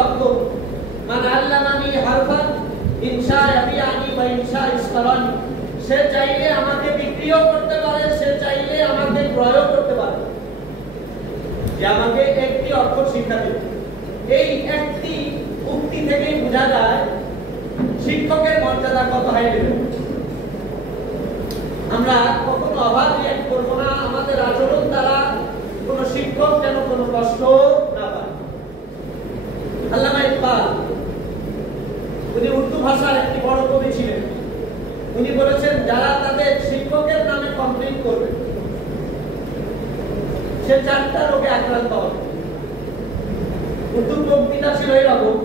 অক্ষর মান আল্লামানি হারফান ইনশা ইয়াবিআনি ওয়া ইনশা ইশতারানি, সে চাইলে আমাকে বিক্রিও করতে পারে, সে চাইলে আমাকে ক্রয়ও করতে পারে, যে আমাকে একটি অক্ষর শিক্ষা দেবে। এই একটি উক্তি থেকেই বোঝা যায় শিক্ষকের মর্যাদা কত হাই লেভেল। আমরা কখনো অবাক রিয়াক্ট করব না আমাদের আচরণ দ্বারা কোন শিক্ষক যেন কোনো কষ্ট না পায়। আল্লামা ইকবাল উনি উর্দু ভাষার একটি বড় কবি ছিলেন। উনি বলেছেন যারা তাদের শিক্ষকের নামে কমপ্লেইন করবে সে 4টা রোগে আক্রান্ত হবে। উর্দু কবিতা ছিল এরকম,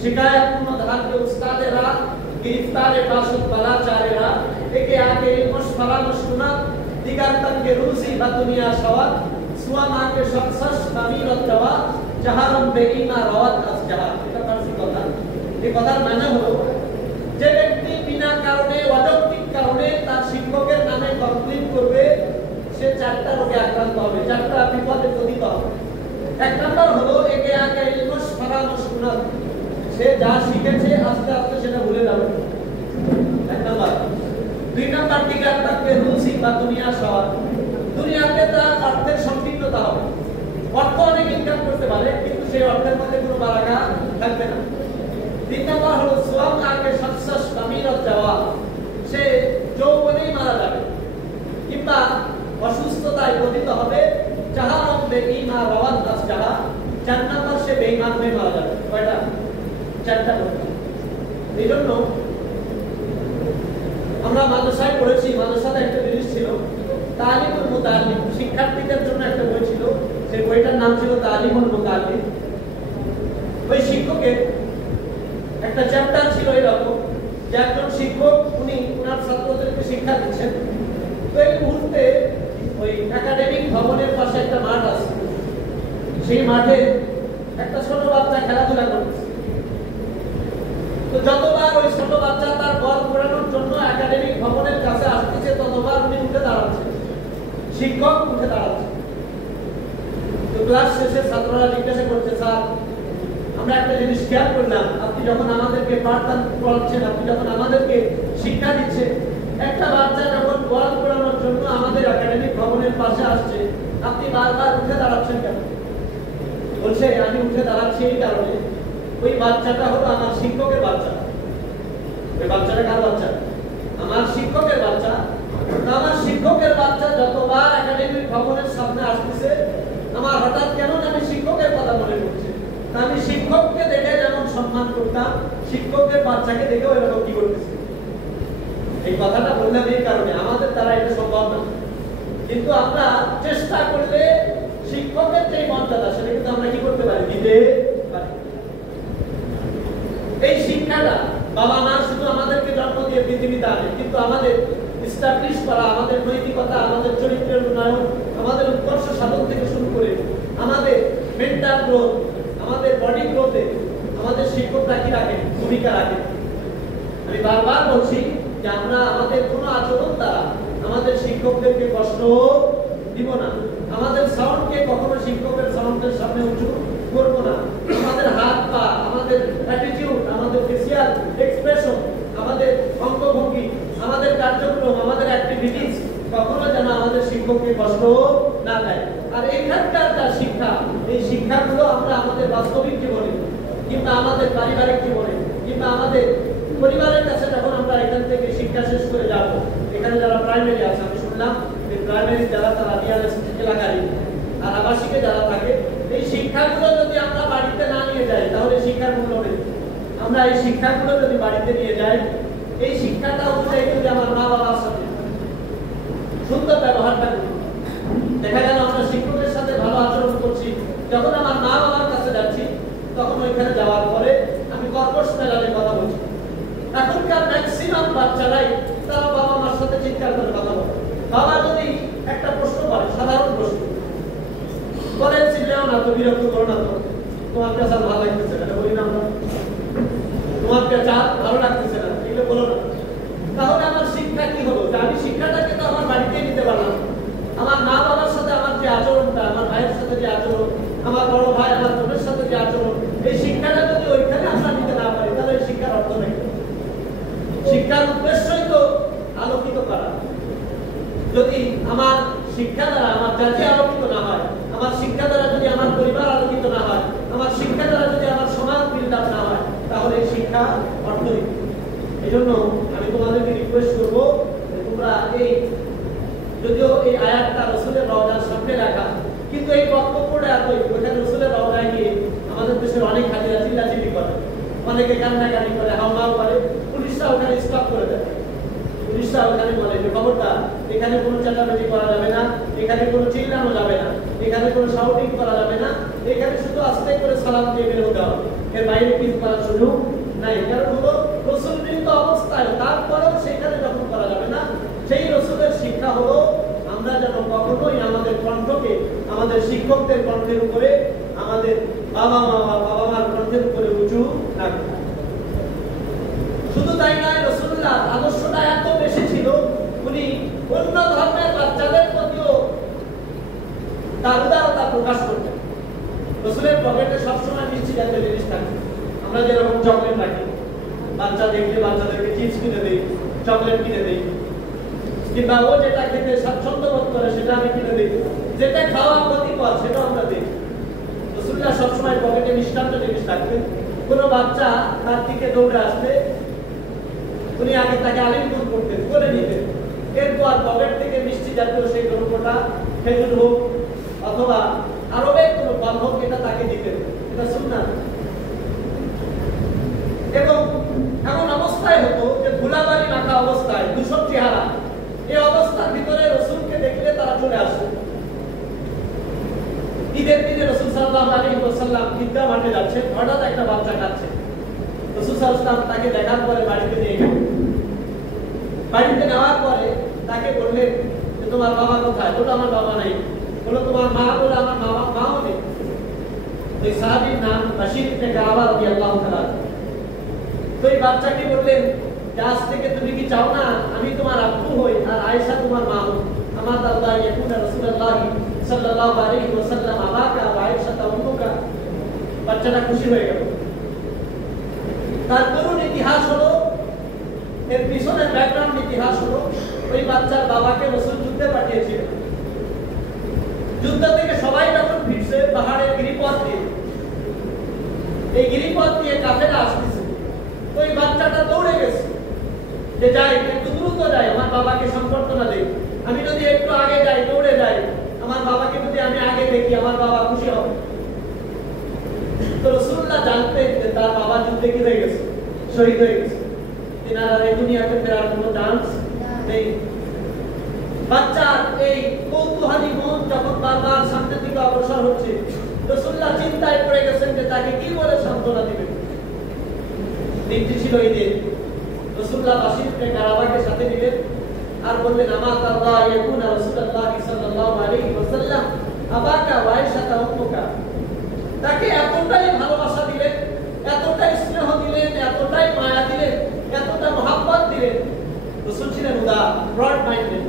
শিকায়তপূর্ণ ধারকে উস্তাদেরা गिरफ्तारे बासुत बला चारेरा एके आके मशफरा मशकुना दिगार तंगे रूसी बा दुनिया सवा सुआ मा के सक्सस कामिरत जवा जहारम बेईमा রাওয়াত আস জাহা। এটা ফারসি কথা। এই কথার মানে হলো যে ব্যক্তি বিনা কারণে অযৌক্তিক কারণে তার শিক্ষকের নামে কমপ্লেইন করবে সে 4টা রোগে আক্রান্ত হবে, 4টা বিপদে পতিত হবে। এক নাম্বার হলো একে আকে মশফরা মশকুনা, সে যা শিখেছে আস্তে আস্তে সেটা ভুলে যাবে, এক নাম্বার। 2 নাম্বার দিগার তাকে রুসি বা দুনিয়া সওয়াল, দুনিয়াতে তার অর্থের সংকীর্ণতা হবে। অর্থ অনেক ইনকাম করতে পারে কিন্তু সেই অর্থের মধ্যে কোনো বারাকা থাকবে না। 3 নাম্বার হলো সুয়াম আকে সাকসাস কামিরত যাওয়া, সে যৌবনেই মারা যাবে কিংবা অসুস্থতায় পতিত হবে। জাহারম বেঈমা রাওয়াত আস জাহা, 4 নাম্বার সে বেঈমান হয়ে মারা যাবে। কয়টা? 4টা। এই জন্য আমরা মাদ্রাসায় পড়েছি, মাদ্রাসাতে একটা জিনিস ছিল তালিমুল মুতাআল্লিম, শিক্ষার্থীদের জন্য একটা বই ছিল, সেই বইটার নাম ছিল তালিমুল মুতাআল্লিম। ওই শিক্ষকের একটা চ্যাপ্টার ছিল এরকম যে একজন শিক্ষক উনি ওনার ছাত্রদেরকে শিক্ষা দিচ্ছেন। তো এই মুহূর্তে ওই একাডেমিক ভবনের পাশে একটা মাঠ আছে, সেই মাঠে একটা ছোট বাচ্চা খেলাধুলা করছে। তো যতবার ওই ছোট বাচ্চা তার বল ঘোরানোর জন্য একাডেমিক ভবনের কাছে আসতেছে ততবার উনি উঠে দাঁড়াচ্ছে, শিক্ষক উঠে দাঁড়াচ্ছে। তো ক্লাস শেষে ছাত্ররা জিজ্ঞাসা করছে, স্যার আমরা একটা জিনিস খেয়াল করলাম, আপনি যখন আমাদেরকে পাঠদান করাচ্ছেন, আপনি যখন আমাদেরকে শিক্ষা দিচ্ছেন, একটা বাচ্চা যখন বল ঘোরানোর জন্য আমাদের একাডেমিক ভবনের পাশে আসছে, আপনি বারবার উঠে দাঁড়াচ্ছেন কেন? বলছে আমি উঠে দাঁড়াচ্ছি এই কারণে ওই বাচ্চাটা হলো আমার শিক্ষকের বাচ্চা। ওই বাচ্চাটা কার বাচ্চা? আমার শিক্ষকের বাচ্চা। আমার শিক্ষকের বাচ্চা যতবার একাডেমিক ভবনের সামনে আসতেছে আমার হঠাৎ কেন আমি শিক্ষকের কথা মনে পড়ছে। আমি শিক্ষককে দেখে যেমন সম্মান করতাম, শিক্ষকের বাচ্চাকে দেখে ওইরকম কি করতেছি। এই কথাটা বললাম এই কারণে আমাদের দ্বারা এটা সম্ভব না, কিন্তু আমরা চেষ্টা করলে শিক্ষকের যে মর্যাদা সেটা কিন্তু আমরা কি করতে পারি, দিতে পারি। এই শিক্ষাটা বাবা মা শুধু আমাদেরকে জন্ম দিয়ে পৃথিবীতে আনে, কিন্তু আমাদের এস্টাবলিশ করা, আমাদের নৈতিকতা, আমাদের চরিত্রের উন্নয়ন, আমাদের উৎকর্ষ সাধন থেকে শুরু করে আমাদের মেন্টাল গ্রোথ, আমাদের বডি গ্রোথে আমাদের শিক্ষকরা কি রাখে, ভূমিকা রাখে। আমি বারবার বলছি যে আমরা আমাদের কোনো আচরণ দ্বারা আমাদের শিক্ষকদেরকে কষ্ট দিব না, আমাদের সাউন্ডকে কখনো শিক্ষকের সাউন্ডের সামনে উঁচু করব না, আমাদের হাত পা, আমাদের অ্যাটিটিউড, আমাদের ফেসিয়াল এক্সপ্রেশন, আমাদের অঙ্গভঙ্গি, আমাদের কার্যক্রম, আমাদের অ্যাক্টিভিটিস কখনো যেন আমাদের শিক্ষককে কষ্ট না দেয়। আর এখানকার যা শিক্ষা, এই শিক্ষাগুলো আমরা আমাদের বাস্তবিক জীবনে কিংবা আমাদের পারিবারিক জীবনে কিংবা আমাদের পরিবারের কাছে যখন আমরা এখান থেকে শিক্ষা শেষ করে যাব, এখানে যারা প্রাইমারি আছে, আমি শুনলাম যে প্রাইমারি যারা তারা ডিআরএস এলাকারই আর আবাসিকে যারা থাকে, এই শিক্ষাগুলো যদি আমরা বাড়িতে না নিয়ে যাই তাহলে শিক্ষার মূল্য নেই। আমরা এই শিক্ষাগুলো যদি বাড়িতে নিয়ে যাই, এই শিক্ষাটা অনুযায়ী যদি আমার মা বাবার সাথে সুন্দর ব্যবহারটা করি, দেখা গেল আমরা শিক্ষকের সাথে ভালো আচরণ করছি, যখন আমার মা বাবার কাছে যাচ্ছি তখন ওইখানে যাওয়ার পরে আমি কর্কশ মেলালে কথা বলছি। এখনকার ম্যাক্সিমাম বাচ্চারাই তারা বাবা মার সাথে চিৎকার করে কথা বলে। বাবা যদি একটা প্রশ্ন করে, সাধারণ প্রশ্ন বলে, চিল্লাও না তো, বিরক্ত করো না তো, তোমার কাছে ভালো লাগতেছে না, বলি না আমরা, তোমার কাছে ভালো লাগতেছে না, এগুলো বলো না। তাহলে আমার শিক্ষা কি হলো? আমি শিক্ষাটাকে তো আমার বাড়িতে নিতে পারলাম। আমার মা বাবার সাথে আমার যে আচরণটা, আমার ভাইয়ের সাথে যে আচরণ, আমার বড় ভাই আমার বোনের সাথে যে আচরণ, এই শিক্ষা শিক্ষা দ্বারা আমার জাতি আলোকিত না হয়, আমার শিক্ষা দ্বারা যদি আমার পরিবার আলোকিত না হয়, আমার শিক্ষা দ্বারা যদি আমার সমাজ বিল্ড আপ না হয়, তাহলে এই শিক্ষা অর্থহীন। এই জন্য আমি তোমাদেরকে রিকোয়েস্ট করবো যে তোমরা এই, যদিও এই আয়াতটা রসুলের রওজার সামনে রাখা, কিন্তু এই বক্তব্যটা এতই, ওখানে রসুলের রওজায় গিয়ে আমাদের দেশের অনেক হাজিরা চিল্লাচিল্লি করে, অনেকে কান্নাকাটি করে, হাওমাও করে, পুলিশরা ওখানে স্টপ করে দেয়। পুলিশরা ওখানে বলে যে খবরদার, এখানে কোনো চেঁচামেচি করা যাবে না, এখানে কোনো চিল্লানো যাবে না, এখানে কোনো শাউটিং করা যাবে না, এখানে শুধু আস্তে করে সালাম দিয়ে বের হতে হবে, এর বাইরে কিছু করার সুযোগ নাই। কারণ হলো রসুল মৃত অবস্থায়, তারপরেও সেখানে যখন করা যাবে না, সেই রসুলের শিক্ষা হলো আমরা যেন কখনোই আমাদের কণ্ঠকে আমাদের শিক্ষকদের কণ্ঠের উপরে, আমাদের বাবা মার কণ্ঠের উপরে উঁচু না করি। শুধু তাই নয়, রাসূলুল্লাহ আদর্শটা এত বেশি ছিল, উনি অন্য ধর্মের বাচ্চাদের প্রতিও তার উদারতা প্রকাশ করতেন। রাসূলের পকেটে সবসময় মিষ্টি জাতীয় জিনিস থাকে। আমরা যেরকম চকলেট রাখি, বাচ্চা দেখলে বাচ্চাদেরকে চিপস কিনে দেই, চকলেট কিনে দেই, কিংবা ও যেটা খেতে স্বাচ্ছন্দ্য বোধ করে সেটা আমি কিনে দিই, যেটা খাওয়া ক্ষতিকর সেটা আমরা দিই। রাসূলুল্লাহ সবসময় পকেটে মিষ্টান্ন জিনিস রাখতেন। কোনো বাচ্চা তার দিকে দৌড়ে আসলে উনি আগে তাকে আলিঙ্গন করতেন, করে নিতেন, এরপর পকেট থেকে মিষ্টি জাতীয় সেই দ্রব্যটা, খেজুর হোক অথবা আরবের কোনো ফল হোক, এটা তাকে দিতেন। এটা সুন্নাত। এবং এমন অবস্থায় হতো যে ধুলাবালি মাখা অবস্থায়, দূষণ চেহারা, এই অবস্থার ভিতরে রাসূলকে দেখলে তারা চলে আসে। ঈদের দিনে রাসূল সাল্লাল্লাহু আলাইহি ওয়াসাল্লাম ঈদগাহ মাঠে যাচ্ছেন, হঠাৎ একটা বাচ্চা কাঁদছে। রাসূল সাল্লাল্লাহু আলাইহি ওয়াসাল্লাম তাকে দেখার পরে বাড়িতে নিয়ে গেলেন। বাড়িতে নেওয়ার পরে তাকে বললেন যে তোমার বাবা কোথায়? বলল আমার বাবা নাই। বলল তোমার মা? বলল আমার মাও নেই। ওই সাহাবীর নাম বাশীর ইবনে কাবা রাদিয়াল্লাহু তাআলা। তো এই বাচ্চাকে বললেন যে আজ থেকে তুমি কি চাও না আমি তোমার আব্বু হই আর আয়েশা তোমার মা হই? আমার দাদা ইয়াকুনা রাসূলুল্লাহ সাল্লাল্লাহু আলাইহি ওয়াসাল্লাম আবাকা ওয়া আয়েশা উম্মুকা। বাচ্চাটা খুশি হয়ে গেল। তার করুণ ইতিহাস হলো, এর পিছনের ব্যাকগ্রাউন্ড ইতিহাস হলো, ওই বাচ্চার বাবাকে রাসূল যুদ্ধে পাঠিয়েছিলেন। যুদ্ধ থেকে সবাই যখন ফিরছে পাহাড়ের গিরিপথ দিয়ে, এই গিরিপথ দিয়ে কাফেরা আসতেছে, তো এই বাচ্চাটা দৌড়ে গেছে যে যাই, একটু দ্রুত যাই, আমার বাবাকে সম্বর্ধনা দেই। আমি যদি একটু আগে যাই, দৌড়ে যাই, আমার বাবাকে যদি আমি আগে দেখি, আমার বাবা খুশি হবে। তো রাসূলুল্লাহ জানতেন যে তার বাবা যুদ্ধে কি হয়ে গেছে, শহীদ হয়ে গেছে, তিনার এই দুনিয়াতে ফেরার কোনো চান্স নেই। বাচ্চার এই কৌতূহলী মন যখন বারবার সামনের দিকে অগ্রসর হচ্ছে, রাসূলুল্লাহ চিন্তায় পড়ে গেছেন যে তাকে কি বলে সান্ত্বনা দিবেন। দিনটি ছিল ঈদের। রাসূলুল্লাহ বাশীর ইবনে কারাবাকে সাথে নিলেন আর বললেন আমার আল্লাহ ইয়াকুনা রাসূলুল্লাহ সাল্লাল্লাহু আলাইহি ওয়াসাল্লাম আবাকা ওয়া আয়েশা উম্মুকা। তাকে এতটাই ভালোবাসা দিলেন, এতটাই স্নেহ দিলেন, এতটাই মায়া দিলেন, এতটা মহব্বত দিলেন। রাসূল ছিলেন উদার, ব্রড মাইন্ডেড।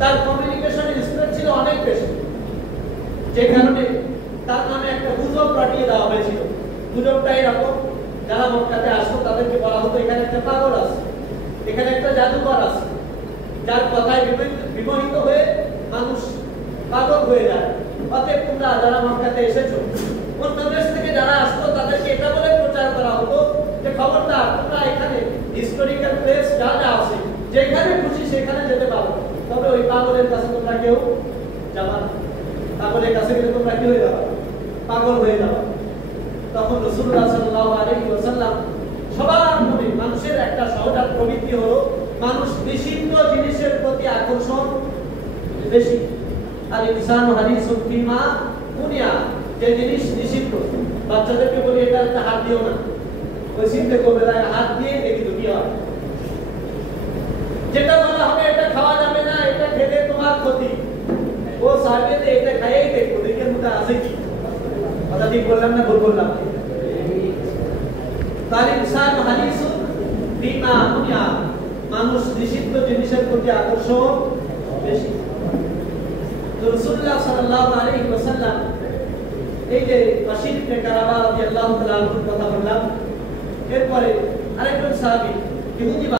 তার কমিউনিকেশনের স্পিড ছিল অনেক বেশি, যে কারণে তার নামে একটা গুজব রটিয়ে দেওয়া হয়েছিল। গুজবটা এরকম, যারা মক্কাতে আসতো তাদেরকে বলা হতো এখানে একটা পাগল আছে, এখানে একটা জাদুকর আছে, যার কথায় বিমোহিত হয়ে মানুষ পাগল হয়ে যায়। অতএব তোমরা যারা মক্কাতে এসেছো, অন্য দেশ থেকে যারা আসতো তাদেরকে এটা বলে প্রচার করা হতো যে খবরদার, তোমরা এখানে হিস্টোরিক্যাল প্লেস যা যা আছে, যেখানে খুশি সেখানে যেতে পারো, তবে ওই পাগলের কাছে তোমরা কেউ যাবা না। পাগলের কাছে গেলে তোমরা কি হয়ে যাবা? পাগল হয়ে যাবা। তখন রাসূলুল্লাহ সাল্লাল্লাহু আলাইহি ওয়াসাল্লাম সবার মনে মানুষের একটা সহজাত প্রবৃত্তি হলো মানুষ নিষিদ্ধ জিনিসের প্রতি আকর্ষণ বেশি। আর ইনসান হাদিসুন ফিমা দুনিয়া, যে জিনিস নিষিদ্ধ, বাচ্চাদেরকে বলি এটাতে হাত দিও না, ওই চিন্তা করবে তাই হাত দিয়ে দেখি তো কি হয়। যেটা বলা হবে এটা খাওয়া যাবে না, এটা খেলে তোমার ক্ষতি, ও সাহেবে এটা খাইয়েই দেখো, দেখে মধ্যে আছে কি। কথা ঠিক বললাম না ভুল বললাম? তার ইনসান হাদিসুন ফিমা দুনিয়া, মানুষ নিষিদ্ধ জিনিসের প্রতি আকর্ষণ বেশি। রাসূলুল্লাহ সাল্লাল্লাহু আলাইহি ওয়াসাল্লাম এই যে বাশীর ইবনে কারাবা রাদিয়াল্লাহু তাআলা আনহুর কথা বললাম, এরপরে আরেকজন সাহাবী ইহুদি